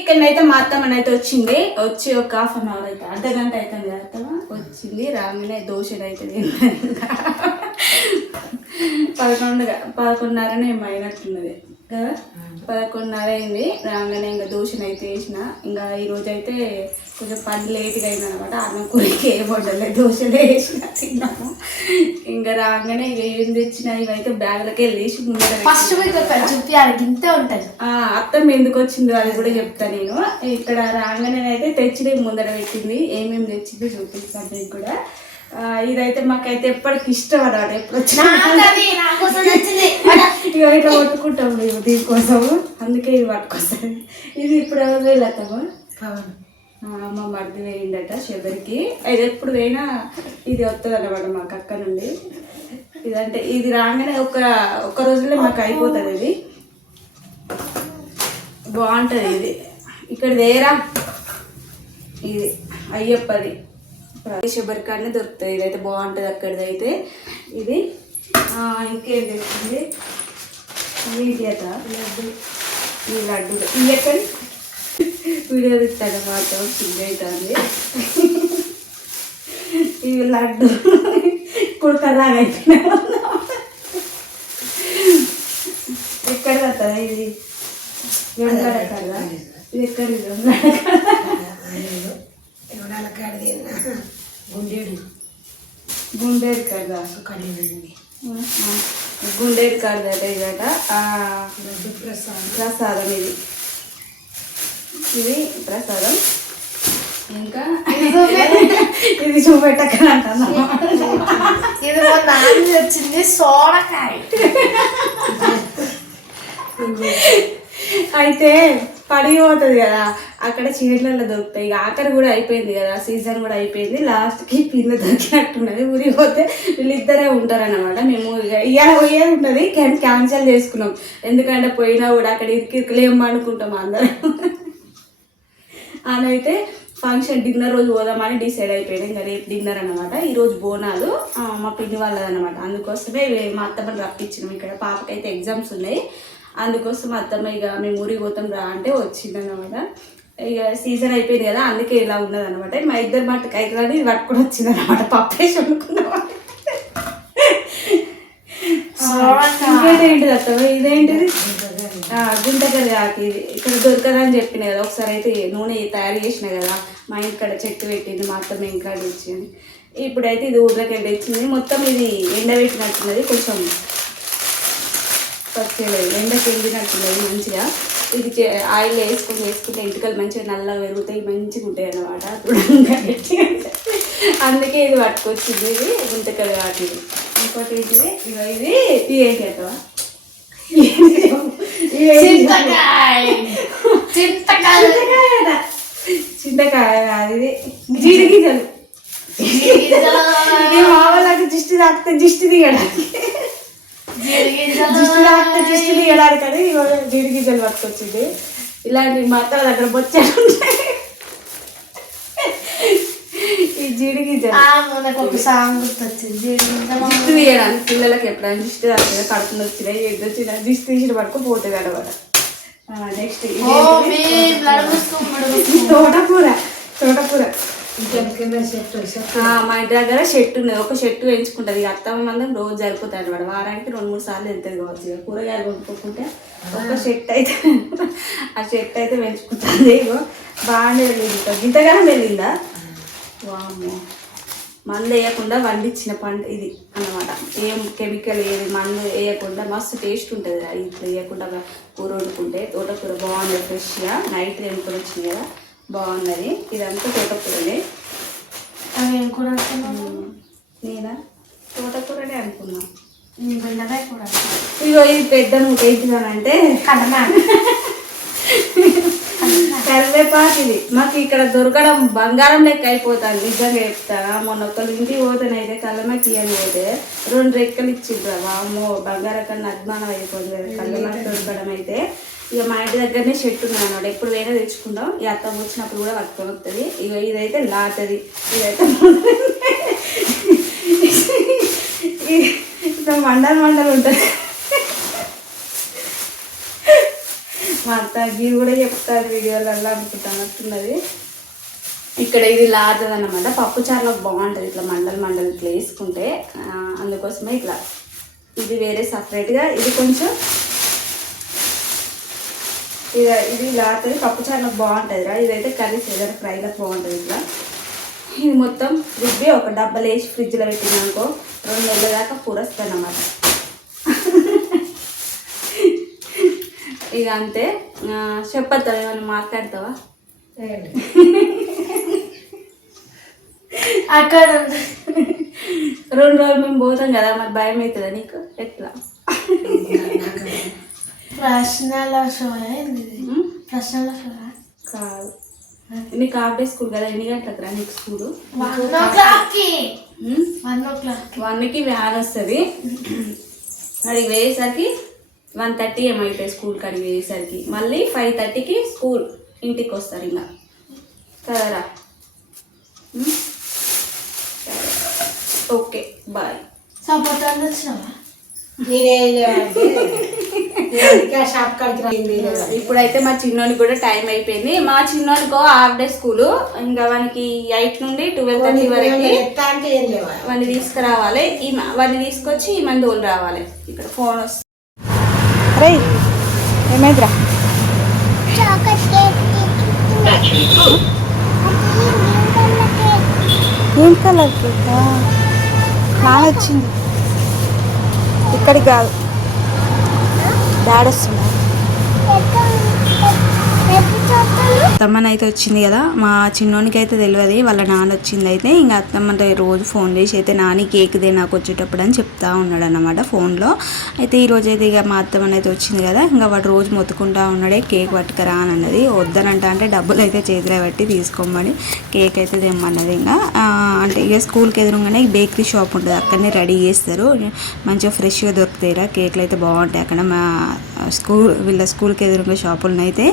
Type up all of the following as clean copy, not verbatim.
ఇక్కడనైతే మా అత్తమ్మ అయితే వచ్చింది. వచ్చి ఒక 1/2 అవర్ అయితే అర్ధగంట అవుతుంది కదా అత్తమ్మ వచ్చింది. రాగానే దోశలు అయితే 11:30 ఏమో అయినట్టున్నది కదా, 11:30 అయింది. రాగానే ఇంకా దోశలు అయితే వేసిన. ఇంకా ఈరోజు అయితే కొంచెం పని లేట్గా అయింది అనమాట. అన్నం కూరకి ఏం వండలేదు, దోశలే వేసిన తిన్నాము. ఇంకా రాగానే ఇక ఏం తెచ్చినా ఇవైతే బ్యాగ్లకి వెళ్ళేసి ముందర ఫస్ట్ చూపించాలి ఇంతే ఉంటుంది. అత్తమ్మ ఎందుకు వచ్చిందో అది కూడా చెప్తా నేను. ఇక్కడ రాగానే అయితే తెచ్చి ముందర పెట్టింది. ఏమేమి తెచ్చిందో చూపిస్తాను నేను కూడా. ఇదైతే మాకైతే ఎప్పటికి ఇష్టం అన్నమాట. ఎప్పుడు వచ్చినా ఇట్లా కొట్టుకుంటాం మేము దీనికోసం, అందుకే ఇది పట్టుకొస్తాను. ఇది ఇప్పుడు ఎవరు వెళ్ళతాము, మా మరిది వేయిందట శబరికి. అది ఎప్పుడు పోయినా ఇది వస్తుంది అన్నమాట మాకు అక్క నుండి. ఇదంటే ఇది రాగానే ఒక రోజులో మాకు అయిపోతుంది. ఇది బాగుంటుంది. ఇది ఇక్కడ దేరా ఇది అయ్యప్పది శబరికాడనే దొరుకుతుంది. ఇదైతే బాగుంటుంది అక్కడిది అయితే. ఇది ఇంకేం తెచ్చింది ఏంటి అట లడ్డు. ఈ లడ్డు ఇవి ఎక్కడ వీడియో తిట్టాడు మాత్రం సిగ్గు అవుతుంది. ఇవి లడ్డు కుడకలాగా అయిపోయినా ఎక్కడ కదా ఇది వెంకడ కదా, ఇది ఎక్కడ గుండేరు కదా, గుండేరు కడదట ఇదట. ప్రసాదం ఇది, ఇది ప్రసాదం. ఇంకా ఇది చూపెట్టకంటున్నా. ఇది వచ్చింది సోరకాయ. అయితే పడిపోతుంది కదా, అక్కడ చీరలలో దొరుకుతాయి. ఇక ఆఖరి కూడా అయిపోయింది కదా, సీజన్ కూడా అయిపోయింది. లాస్ట్కి పిల్ల దొరికినట్టున్నది. ఊరికి పోతే వీళ్ళిద్దరే ఉంటారన్నమాట. మేము ఇక ఇవాళ పోయేది ఉంటుంది కానీ క్యాన్సిల్ చేసుకున్నాం. ఎందుకంటే పోయినా కూడా అక్కడ ఇరికిలేం అనుకుంటాం అందరం. అని అయితే ఫంక్షన్ డిన్నర్ రోజు పోదామని డిసైడ్ అయిపోయాడు. ఇంకా రేపు డిన్నర్ అనమాట. ఈరోజు బోనాలు మా పిన్ని వాళ్ళదనమాట. అందుకోసమే మా అత్తమ్మని రప్పించినాం. ఇక్కడ పాపకైతే ఎగ్జామ్స్ ఉన్నాయి, అందుకోసం అత్తమ్మ ఇక మేము ఊరికి పోతాం రా అంటే వచ్చిందనమాట. ఇక సీజన్ అయిపోయింది కదా, అందుకే ఇలా ఉన్నదనమాట. మా ఇద్దరు మట్టుకు అయితే కానీ ఇది పట్టుకుని వచ్చిందనమాట. పప్పేసి వండుకున్నాం. ఇంకేంటిది అత్తమ్మ, ఇదేంటిది గుంటకర్రీ ఆకు. ఇది ఇక్కడ దొరకదని చెప్పిన కదా, ఒకసారి అయితే నూనె తయారు చేసిన కదా, మా ఇంటికాడ చెట్టు పెట్టింది మా అత్తమ్మ ఇంకాడ ఇచ్చింది. ఇప్పుడైతే ఇది ఊర్లోకి వెళ్ళి ఇచ్చింది. మొత్తం ఇది ఎండబెట్టినట్టున్నది, కొంచెం పచ్చలేదు, ఎండకి ఎండినట్టున్నది మంచిగా. ఇది ఆయిల్ వేసుకుంటే ఇంటికలు మంచిగా నల్లగా పెరుగుతాయి, మంచిగా ఉంటాయి అన్నమాట. దృఢంగా గట్టిగా. అందుకే ఇది పట్టుకొచ్చింది. ఇది గుంటకర్రీ ఆకు. ఇంకోటి ఏంటిది, ఇది ఏంటి అట్టవా చింతకాయ కాదు, ఇది జీడిగింజలు. మా వాళ్ళకి దిష్టి తాకితే దిష్టి తీయడానికి, దిష్టి తీయడానికి అని జీడిగింజలు పట్టుకొచ్చింది. ఇలాంటి మా అత్త దగ్గర బొచ్చాడు ఉంటాయి. ఈ జీడిగింజలు దిష్టి తీయడానికి పిల్లలకి ఎప్పుడైనా దిష్టి తాకితే కడుపుని వచ్చినాయి, ఏది వచ్చినా దిష్టి తీసిన పట్టుకుపోతుంది అనమాట. నెక్స్ట్ తోటకూర. మా ఇంటి దగ్గర చెట్టు ఉన్నది, ఒక చెట్టు పెంచుకుంటుంది. అత్తమ్మ మందం రోజు సరిపోతాయి అనమాట. వారానికి 2-3 సార్లు వెళ్తుంది కావచ్చు. ఇక కూరగాయలు కొనుక్కుంటే ఒక చెట్టు అయితే ఆ చెట్టు అయితే పెంచుకుంటుంది. ఇగో బాగానే వెళ్ళింది, ఇంతగానే వెళ్ళిందా. వామ్మో, మందు వేయకుండా వండించిన పంట ఇది అన్నమాట. ఏం కెమికల్ ఏది మందు వేయకుండా మస్తు టేస్ట్ ఉంటుంది. ఇట్లా వేయకుండా కూర వండుకుంటే తోటకూర బాగుంది. ఫ్రెష్గా నైట్ ఎంపుకొని వచ్చింది కదా, బాగున్నది. ఇదంతా తోటకూరనే. అవి ఏం కూర నేనా తోటకూరనే అనుకున్నా. బెండకాయ కూర. ఇగో ఇది పెద్ద నువ్వు ఏంటిదనంటే కరివేపాకు. ఇది మాకు ఇక్కడ దొరకడం బంగారం లెక్క అయిపోతాను, నిజంగా చెప్తాను. మొన్న ఒకళ్ళు ఇంటికి పోతేనైతే కళ్ళమకి అని పోతే 2 రెక్కలు ఇచ్చిండ్రు. వామ్మో, బంగారం కన్నా అభిమానం అయిపోతుంది కదా కళ్ళమకి దొరకడం అయితే. ఇక మా ఇంటి దగ్గరనే చెట్టు ఉంది అన్నమాట. ఎప్పుడు వేరే తెచ్చుకుంటాం. ఈ అత్తం వచ్చినప్పుడు కూడా పట్టుకొని వస్తుంది. ఇక ఇదైతే లాతది, ఇదైతే మండలు ఉంటుంది. మా అత్త ఇది కూడా చెప్తారు వీడియోలలో అనుకుంటున్నట్టున్నది. ఇక్కడ ఇది లాగుతుంది అన్నమాట. పప్పు చారులోకి బాగుంటుంది ఇట్లా మండలు ఇట్లా వేసుకుంటే. అందుకోసమే ఇట్లా ఇది వేరే సపరేట్గా, ఇది కొంచెం ఇది లాగుతుంది. పప్పు చారులోకి బాగుంటుంది రా. ఇదైతే కర్రీస్ ఏదైనా ఫ్రైలకు బాగుంటుంది ఇట్లా. ఇది మొత్తం రుబ్బి ఒక డబ్బాలు వేసి ఫ్రిడ్జ్లో పెట్టినాకో 2 నెలల దాకా పూరస్తాను అన్నమాట. ఇక అంతే. చెప్పొద్దా ఏమైనా మాట్లాడతావా? అక్కడ 2 రోజులు మేము పోతాం కదా, మరి భయం అవుతుందా నీకు? ఎట్లా? ప్రశ్నల షో ప్రశ్నల షో కాదు, నీకు హాఫ్ డే స్కూల్ కదా. ఎన్ని గంటలకు రా నీకు స్కూలు? 1 o'clock. 1కి వ్యాన్ వస్తుంది. అడిగి వేసేసరికి 1:30 ఏమవుతాయి స్కూల్కి. అడిగి వేసేసరికి మళ్ళీ 5:30కి స్కూల్ ఇంటికి వస్తారు ఇంకా కదరా. Okay bye. సపోర్ట్ అని వచ్చినావా? ఇప్పుడైతే మా చిన్నోనికి కూడా టైం అయిపోయింది. మా చిన్నోనికో హాఫ్ డే స్కూలు. ఇంకా వానికి 8 నుండి 12:30 వరకు వాడిని తీసుకురావాలి. వాడిని తీసుకొచ్చి ఈ మంది వాళ్ళు రావాలి. ఇక్కడ ఫోన్ వస్తుంది. రే ఏమైందిరా? ఏం కలర్ బాగా వచ్చింది. ఇక్కడికి కాదు, డాడీ వస్తున్నా. అత్తమ్మని అయితే వచ్చింది కదా. మా చిన్నోనికి అయితే తెలియదు వాళ్ళ నాన్న వచ్చింది. అయితే ఇంకా అత్తమ్మతో రోజు ఫోన్ చేసి అయితే నాని కేక్దే నాకు వచ్చేటప్పుడు అని చెప్తా ఉన్నాడు అన్నమాట ఫోన్లో. అయితే ఈరోజు అయితే ఇక మా అత్తమ్మని అయితే వచ్చింది కదా, ఇంకా వాడు రోజు మొత్తుకుంటా ఉన్నాడే కేక్ పట్టుకురా అని అన్నది. వద్దనంట అంటే డబ్బులు అయితే చేతిలో పెట్టి తీసుకోమని కేక్ అయితే తెమ్మన్నది. ఇంకా అంటే ఇక స్కూల్కి ఎదురుగానే బేకరీ షాప్ ఉంటుంది, అక్కడనే రెడీ చేస్తారు. మంచిగా ఫ్రెష్గా దొరుకుతాయిరా కేక్లు అయితే బాగుంటాయి అక్కడ. మా వీళ్ళ స్కూల్కి ఎదురుగా షాపులను అయితే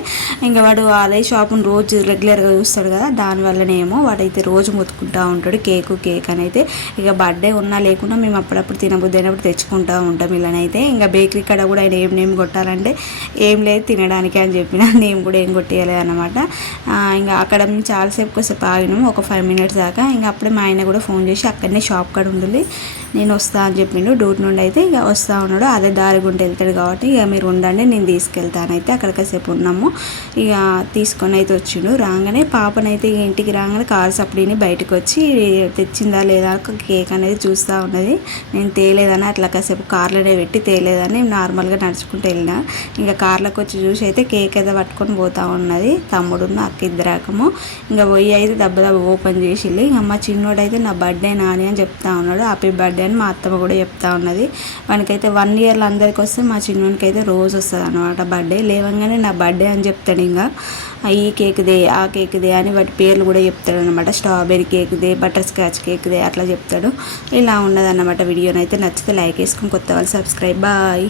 ఇంకా వాడు అదే షాపును రోజు రెగ్యులర్గా చూస్తాడు కదా, దానివల్లనేమో వాడైతే రోజు మొత్తుకుంటూ ఉంటాడు కేక్ అని. అయితే ఇక బర్త్డే ఉన్నా లేకున్నా మేము అప్పుడప్పుడు తినబుద్ధి అయినప్పుడు తెచ్చుకుంటూ ఉంటాం ఇలానైతే. ఇంకా బేకరీ కాడ కూడా ఆయన ఏం కొట్టాలంటే ఏం లేదు తినడానికి అని చెప్పిన, నేను కూడా ఏం కొట్టేయలేదు అనమాట. ఇంకా అక్కడ మేము చాలాసేపు కొద్దిసేపు ఆగినాము, ఒక 5 minutes దాకా. ఇంకా అప్పుడే మా ఆయన కూడా ఫోన్ చేసి అక్కడనే షాప్ కాడ ఉంటుంది నేను వస్తా అని చెప్పిండు. డ్యూటీ నుండి అయితే ఇక వస్తూ ఉన్నాడు. అదే దారి గుంట వెళ్తాడు కాబట్టి ఇక మీరు ఉండండి నేను తీసుకెళ్తానైతే. అక్కడ కాసేపు ఉన్నాము. ఇక తీసుకొని అయితే వచ్చిండు. రాగానే పాపనైతే ఇంటికి రాగానే కారు సప్లీని బయటకు వచ్చి తెచ్చిందా లేదా కేక్ అనేది చూస్తూ ఉన్నది. నేను తేలేదని అట్లా కాసేపు కార్లోనే పెట్టి తేలేదని నార్మల్గా నడుచుకుంటూ వెళ్ళిన. ఇంకా కార్లోకి వచ్చి చూసి అయితే కేక్ అయితే పట్టుకొని పోతూ ఉన్నది. తమ్ముడున్న అక్క ఇద్దరాకము. ఇంకా పోయి అయితే దెబ్బ ఓపెన్ చేసి ఇంకా మా చిన్నోడు అయితే నా బర్త్డే నాని అని చెప్తా ఉన్నాడు. హ్యాపీ బర్త్డే అని మా అత్తమ్మ కూడా చెప్తా ఉన్నది. వానికైతే 1 yearలో అందరికి వస్తే మా చిన్నోనికి అయితే రోజు వస్తుంది అనమాట బర్త్డే. లేవంగానే నా బర్త్డే అని చెప్తాడు. ఇంకా ఈ కేక్దే ఆ కేక్దే అని వాటి పేర్లు కూడా చెప్తాడు అనమాట. స్ట్రాబెర్రీ కేక్దే, బటర్ స్కాచ్ కేక్దే అట్లా చెప్తాడు. ఇలా ఉన్నదన్నమాట. వీడియోనైతే నచ్చితే లైక్ వేసుకొని కొత్త వాళ్ళు సబ్స్క్రైబ్. బాయ్.